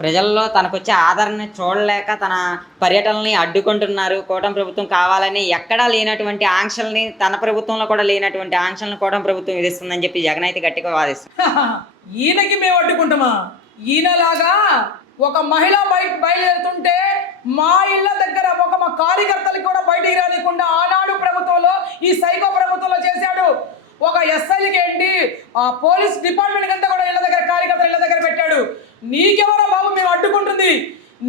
ప్రజల్లో తనకొచ్చే ఆదరణ చూడలేక తన పర్యటనల్ని అడ్డుకుంటున్నారు. కూటమి ప్రభుత్వం కావాలని ఎక్కడా లేనటువంటి ఆంక్షల్ని, తన ప్రభుత్వంలో కూడా లేనటువంటి ఆంక్షలను కూటమి ప్రభుత్వం విధిస్తుందని చెప్పి జగన్ అయితే గట్టిగా వాదిస్తున్నారు. ఈయనకి మేము అడ్డుకుంటామా? ఈయనలాగా ఒక మహిళ బయలుదేరుతుంటే మా ఇళ్ళ దగ్గర మా కార్యకర్తలకు కూడా బయటికి రానికుండా ఆనాడు ప్రభుత్వంలో, ఈ సైకో ప్రభుత్వంలో చేశాడు. ఒక ఎస్ఐలకి ఏంటి, పోలీస్ డిపార్ట్మెంట్ అంతా కూడా ఇళ్ళ దగ్గర, కార్యకర్తలు ఇళ్ళ దగ్గర పెట్టాడు. నీకెవరో బాబు మేము అడ్డుకుంటుంది?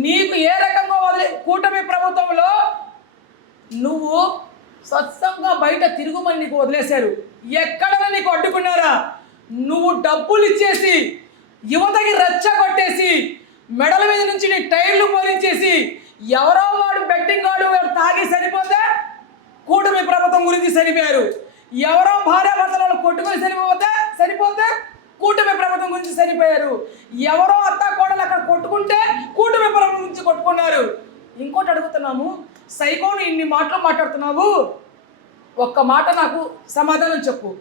నీకు ఏ రకంగా కూటమి ప్రభుత్వంలో నువ్వు స్వచ్ఛంగా బయట తిరుగుమని నీకు వదిలేశారు. ఎక్కడైనా నీకు అడ్డుకున్నారా? నువ్వు డబ్బులు ఇచ్చేసి యువతకి రెచ్చగొట్టేసి మెడల మీద నుంచి నీ టైర్లు పోలించేసి ఎవరో వాడు బెట్టింగ్ వాడు తాగి సరిపోతే కూటమి ప్రభుత్వం గురించి సరిపోయారు. ఎవరో భార్యాభర్తలను కొట్టుకొని సరిపోతే కూటమి ప్రభుత్వం గురించి సరిపోయారు. ఎవరో అత్త కోడలు అక్కడ కొట్టుకుంటే కూటమి ప్రభుత్వం గురించి కొట్టుకున్నారు. ఇంకోటి అడుగుతున్నాము, సైకోను ఇన్ని మాటలు మాట్లాడుతున్నావు, ఒక్క మాట నాకు సమాధానం చెప్పు.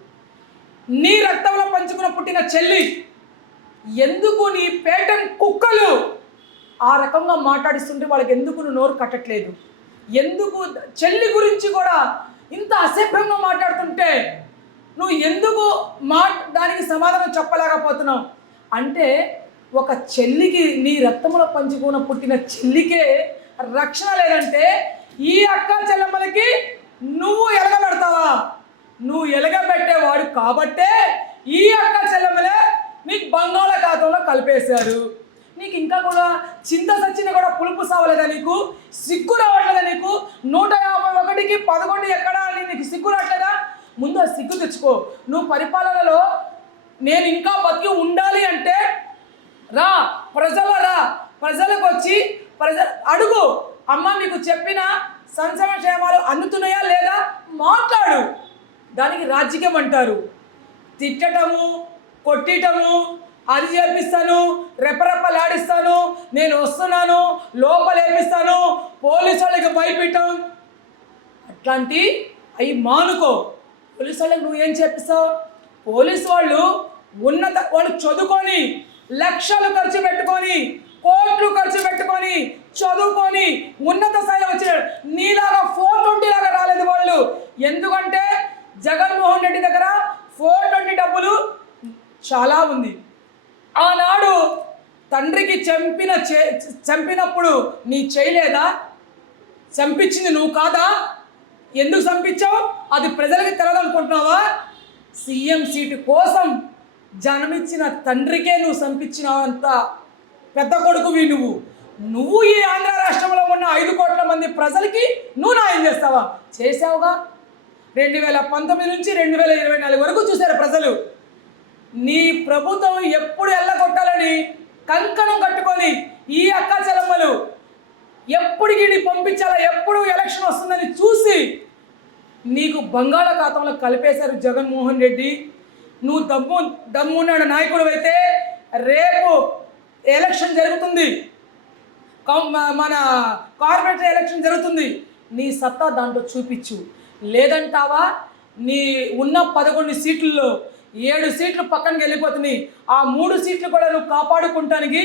నీ రక్తంలో పంచుకున్న పుట్టిన చెల్లి ఎందుకు నీ పేటెంట్ కుక్కలు ఆ రకంగా మాట్లాడిస్తుంటే వాళ్ళకి ఎందుకు నువ్వు నోరు కట్టట్లేదు? ఎందుకు చెల్లి గురించి కూడా ఇంత అసభ్యంగా మాట్లాడుతుంటే నువ్వు ఎందుకు దానికి సమాధానం చెప్పలేకపోతున్నావు? అంటే ఒక చెల్లికి, నీ రక్తంలో పంచుకున్న పుట్టిన చెల్లికే రక్షణ లేదంటే ఈ అక్క చెల్లెమ్మలకి నువ్వు ఎలగబెడతావా? నువ్వు ఎలగబెట్టేవాడు కాబట్టే ఈ అక్క చెల్లెమ్మలే నీకు బంగాళాఖాతంలో కలిపేశారు. నీకు ఇంకా కూడా చింత సచ్చిన కూడా పులుపు సావలేదా? నీకు సిగ్గు రావట్లేదా? నీకు 151కి 11 ఎక్కడా నీకు సిగ్గు రావట్లేదా? ముందు ఆ సిగ్గు తెచ్చుకో. నువ్వు పరిపాలనలో నేను ఇంకా బతికి ఉండాలి అంటే ప్రజలకు వచ్చి అడుగు, అమ్మ మీకు చెప్పిన సంక్షేమ క్షేమాలు అందుతున్నాయా లేదా మాట్లాడు. దానికి రాజకీయం అంటారు. తిట్టటము, కొట్టటము, అది చేపిస్తాను, రెప్పరెప్పలాడిస్తాను, నేను వస్తున్నాను, లోపలేపిస్తాను, పోలీసు వాళ్ళకి భయపెట్టాం, అట్లాంటి అవి మానుకో. పోలీసు వాళ్ళకి నువ్వేం చేపిస్తావు? పోలీసు వాళ్ళు వాళ్ళు చదువుకొని లక్షలు ఖర్చు పెట్టుకొని, కోట్లు ఖర్చు పెట్టుకొని, చదువుకొని ఉన్నత స్థాయి వచ్చినాడు. నీలాగా 420 లాగా రాలేదు వాళ్ళు. ఎందుకంటే జగన్మోహన్ రెడ్డి దగ్గర 420 డబ్బులు చాలా ఉంది. ఆనాడు తండ్రికి చంపినప్పుడు నీ చేయలేదా? చంపించింది నువ్వు కాదా? ఎందుకు చంపించావు? అది ప్రజలకి తెలదనుకుంటున్నావా? సీఎం సీటు కోసం జన్మించిన తండ్రికే నువ్వు చంపించినంత పెద్ద కొడుకువి నువ్వు ఈ ఆంధ్ర రాష్ట్రంలో ఉన్న 5 కోట్ల మంది ప్రజలకి నువ్వు న్యాయం చేస్తావా? చేసావుగా. 2019 నుంచి 2024 వరకు చూశారు ప్రజలు. నీ ప్రభుత్వం ఎప్పుడు ఎల్లగొట్టాలని కంకణం కట్టుకొని ఈ అక్క చెల్లమ్మలు ఎప్పటికి నీ పంపించాలా, ఎప్పుడు ఎలక్షన్ వస్తుందని చూసి నీకు బంగాళాఖాతంలో కలిపేశారు జగన్మోహన్ రెడ్డి. నువ్వు దమ్మున్నాడు నాయకుడు అయితే రేపు ఎలక్షన్ జరుగుతుంది, మన కార్పొరేటర్ ఎలక్షన్ జరుగుతుంది, నీ సత్తా దాంట్లో చూపించు. లేదంటావా నీ ఉన్న 11 సీట్లలో 7 సీట్లు పక్కనకి వెళ్ళిపోతున్నాయి. ఆ 3 సీట్లు కూడా నువ్వు కాపాడుకుంటానికి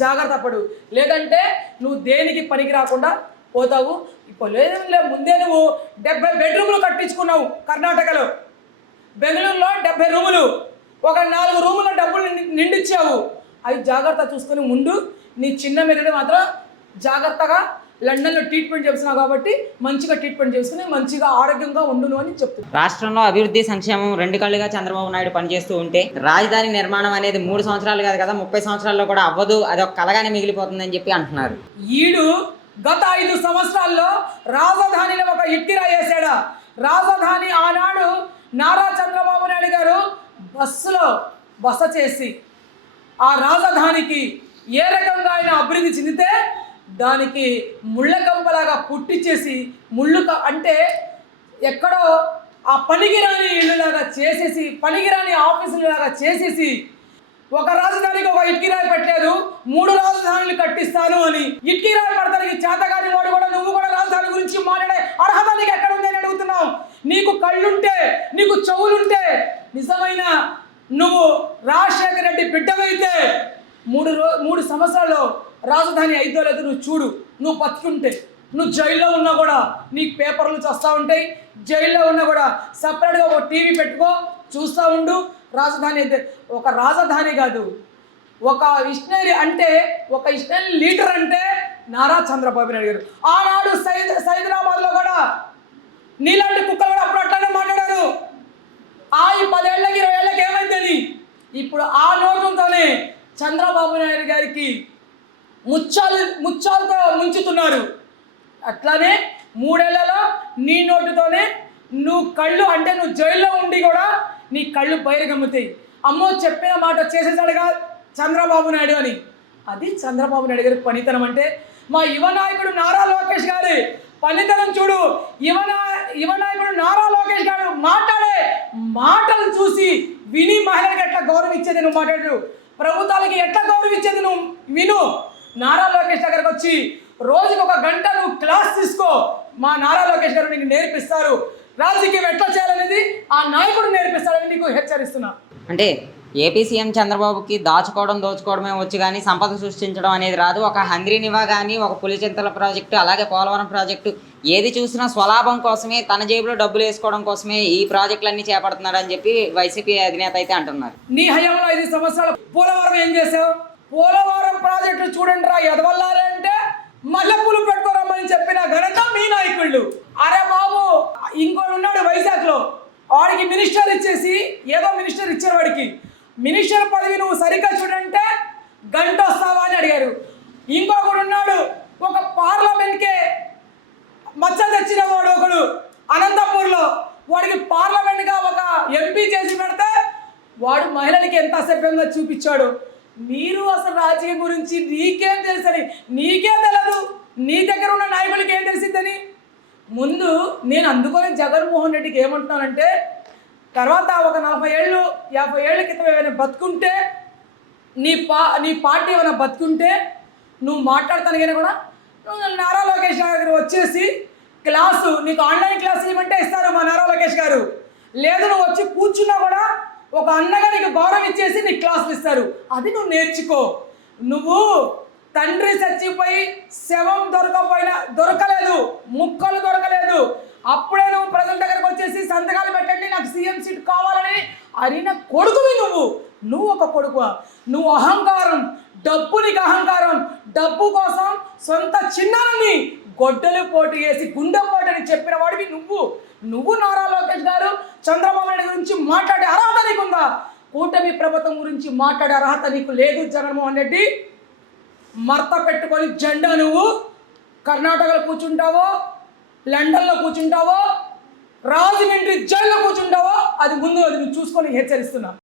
జాగ్రత్త పడు. లేదంటే నువ్వు దేనికి పనికి రాకుండా పోతావు. ఇప్పుడు లేదంటే ముందే నువ్వు 70 బెడ్రూములు కట్టించుకున్నావు కర్ణాటకలో. బెంగళూరులో 70 రూములు, ఒక 4 రూముల డబ్బులు నిండిచ్చావు. అవి జాగ్రత్త చూసుకొని ముందు. నీ చిన్న మెదడు మాత్రం జాగ్రత్తగా లండన్లో ట్రీట్మెంట్ చేస్తున్నావు కాబట్టి మంచిగా ట్రీట్మెంట్ చేసుకుని మంచిగా ఆరోగ్యంగా ఉండును అని చెప్తున్నాను. రాష్ట్రంలో అభివృద్ధి సంక్షేమం 2 కళ్ళుగా చంద్రబాబు నాయుడు పనిచేస్తూ ఉంటే రాజధాని నిర్మాణం అనేది 3 సంవత్సరాలు కాదు కదా, 30 సంవత్సరాల్లో కూడా అవ్వదు, అది ఒక కలగానే మిగిలిపోతుందని చెప్పి అంటున్నారు. ఈడు గత 5 సంవత్సరాల్లో రాజధానిని ఒక ఇట్టిరా వేసాడా? రాజధాని ఆనాడు నారా చంద్రబాబు నాయుడు గారు బస్సులో బస చేసి ఆ రాజధానికి ఏ రకంగా ఆయన అభివృద్ధి చెందితే దానికి ముళ్ళకంపలాగా పుట్టించేసి అంటే ఎక్కడో ఆ పనికిరాని ఇళ్ళలాగా చేసేసి, పనికిరాని ఆఫీసులలాగా చేసేసి ఒక రాజధానికి ఒక ఇటుకిరాయి పెట్టలేదు, 3 రాజధానులు కట్టిస్తాను అని. ఇటుకిరాయి పడతానికి చేతగాని వాడు కూడా నువ్వు కూడా రాజధాని గురించి మాట్లాడే అర్హత నీకు ఎక్కడ ఉంది అని అడుగుతున్నావు. నీకు కళ్ళుంటే, నీకు చెవులుంటే, నిజమైన నువ్వు రాజశేఖర రెడ్డి బిడ్డవైతే మూడు సంవత్సరాల్లో రాజధాని అయిదో లేదో నువ్వు చూడు. నువ్వు బతికుంటే, నువ్వు జైల్లో ఉన్నా కూడా నీకు పేపర్లు వస్తూ ఉంటాయి. జైల్లో ఉన్నా కూడా సపరేట్గా ఒక టీవీ పెట్టుకో, చూస్తూ ఉండు. రాజధాని అయితే ఒక రాజధాని కాదు, ఒక విషనరీ అంటే, ఒక విషనరీ లీడర్ అంటే నారా చంద్రబాబు నాయుడు గారు. ఆనాడు సైదరాబాద్లో కూడా నీలాంటి కుక్కలు కూడా అప్పుడు అట్లానే మాట్లాడారు. ఈ 10 ఏళ్ళకి 20 ఏళ్ళకి ఏమైందని. ఇప్పుడు ఆ నోటుతోనే చంద్రబాబు నాయుడు గారికి ముచ్చాలతో ముంచుతున్నారు. అట్లానే 3 ఏళ్లలో నీ నోటుతోనే నువ్వు కళ్ళు అంటే నువ్వు జైల్లో ఉండి కూడా నీ కళ్ళు బయటగమ్ముతాయి. అమ్మో చెప్పిన మాట చేసేసాడుగా చంద్రబాబు నాయుడు అని. అది చంద్రబాబు నాయుడు గారి పనితనం అంటే. మా యువ నాయకుడు నారా లోకేష్ గారి పనితనం చూడు. యువ నాయకుడు నారా లోకేష్ గారు మాట్లాడే మాటలు చూసి విని మహిళలకు ఎట్లా గౌరవం ఇచ్చేది నువ్వు మాట్లాడు, ప్రభుత్వాలకి ఎట్లా గౌరవం ఇచ్చేది నువ్వు విను. నారా లోకేష్ దగ్గరకు వచ్చి రోజుకి 1 గంట నువ్వు క్లాస్ తీసుకో. మా నారా లోకేష్ గారు నీకు నేర్పిస్తారు. రాజకీయం ఎట్లా చేయాలనేది ఆ నాయకుడు నేర్పిస్తాడని నీకు హెచ్చరిస్తున్నా. అంటే ఏపీ సీఎం చంద్రబాబుకి దాచుకోవడం దోచుకోవడమే వచ్చు కానీ సంపద సృష్టించడం అనేది రాదు. ఒక హంద్రీనివా కానీ, ఒక పులిచింతల ప్రాజెక్టు, అలాగే పోలవరం ప్రాజెక్టు ఏది చూసినా స్వలాభం కోసమే, తన జేబులో డబ్బులు వేసుకోవడం కోసమే ఈ ప్రాజెక్టులన్నీ చేపడుతున్నాడు అని చెప్పి వైసీపీ అధినేత అయితే అంటున్నారు. నీ హయాంలో 5 సంవత్సరాలు పోలవరం ఏం చేసావు? పోలవరం ప్రాజెక్టు చూడండి రా ఎదవల్లారే అంటే మల్లెపూలు పెట్టుకోరమ్మని చెప్పిన ఘనత మీ నాయకుళ్ళు. అరే బాబు, ఇంకోడు ఉన్నాడు వైజాగ్లో, వాడికి మినిస్టర్ ఇచ్చేసి ఏదో మినిస్టర్ ఇచ్చారు. వాడికి మినిస్టర్ పదవి నువ్వు సరిగ్గా చూడంటే గంట వస్తావా అని అడిగారు. ఇంకొకడు ఉన్నాడు, ఒక పార్లమెంట్కే మచ్చ తెచ్చిన వాడు ఒకడు అనంతపూర్లో, వాడికి పార్లమెంట్గా ఒక ఎంపీ చేసి పెడితే వాడు మహిళలకి ఎంత అసభ్యంగా చూపించాడు. మీరు అసలు రాజకీయం గురించి నీకేం తెలుసని, నీకేం తెలియదు, నీ దగ్గర ఉన్న నాయకులకి ఏం తెలిసిందని. ముందు నేను అందుకొని జగన్మోహన్ రెడ్డికి ఏమంటున్నానంటే, తర్వాత ఒక 40 ఏళ్ళు 50 ఏళ్ళ క్రితం ఏమైనా బతుకుంటే, నీ పార్టీ ఏమైనా బతుకుంటే నువ్వు మాట్లాడతాను కానీ కూడా నువ్వు నారా లోకేష్ గారు వచ్చేసి క్లాసు నీకు ఆన్లైన్ క్లాస్ ఇవ్వమంటే ఇస్తారు మా నారా లోకేష్ గారు. లేదు నువ్వు వచ్చి కూర్చున్నా కూడా ఒక అన్నగా నీకు గౌరవం ఇచ్చేసి నీకు క్లాసులు ఇస్తారు. అది నువ్వు నేర్చుకో. నువ్వు తండ్రి చచ్చిపోయి శవం దొరకలేదు, ముక్కలు దొరకలేదు, అప్పుడే నువ్వు ప్రజల దగ్గరకు వచ్చేసి సంతకాలు పెట్టండి నాకు సీఎం సీట్ కావాలని అరిన కొడుకువి నువ్వు ఒక కొడుకు. నువ్వు అహంకారం, డబ్బు నీకు అహంకారం, డబ్బు కోసం సొంత చిన్నాన్ని గొడ్డలు పోటీ వేసి గుండె పోటీ అని చెప్పిన వాడివి నువ్వు నారా లోకేష్ గారు చంద్రబాబు నాయుడు గురించి మాట్లాడే అర్హత నీకుందా? కూటమి ప్రభుత్వం గురించి మాట్లాడే అర్హత నీకు లేదు. జగన్మోహన్ రెడ్డి మర్త పెట్టుకొని జెండా నువ్వు కర్ణాటకలో కూర్చుంటావో, లండన్లో కూర్చుంటావో, రాజమండ్రి జైల్లో కూర్చుంటావో అది నువ్వు చూసుకొని హెచ్చరిస్తున్నా.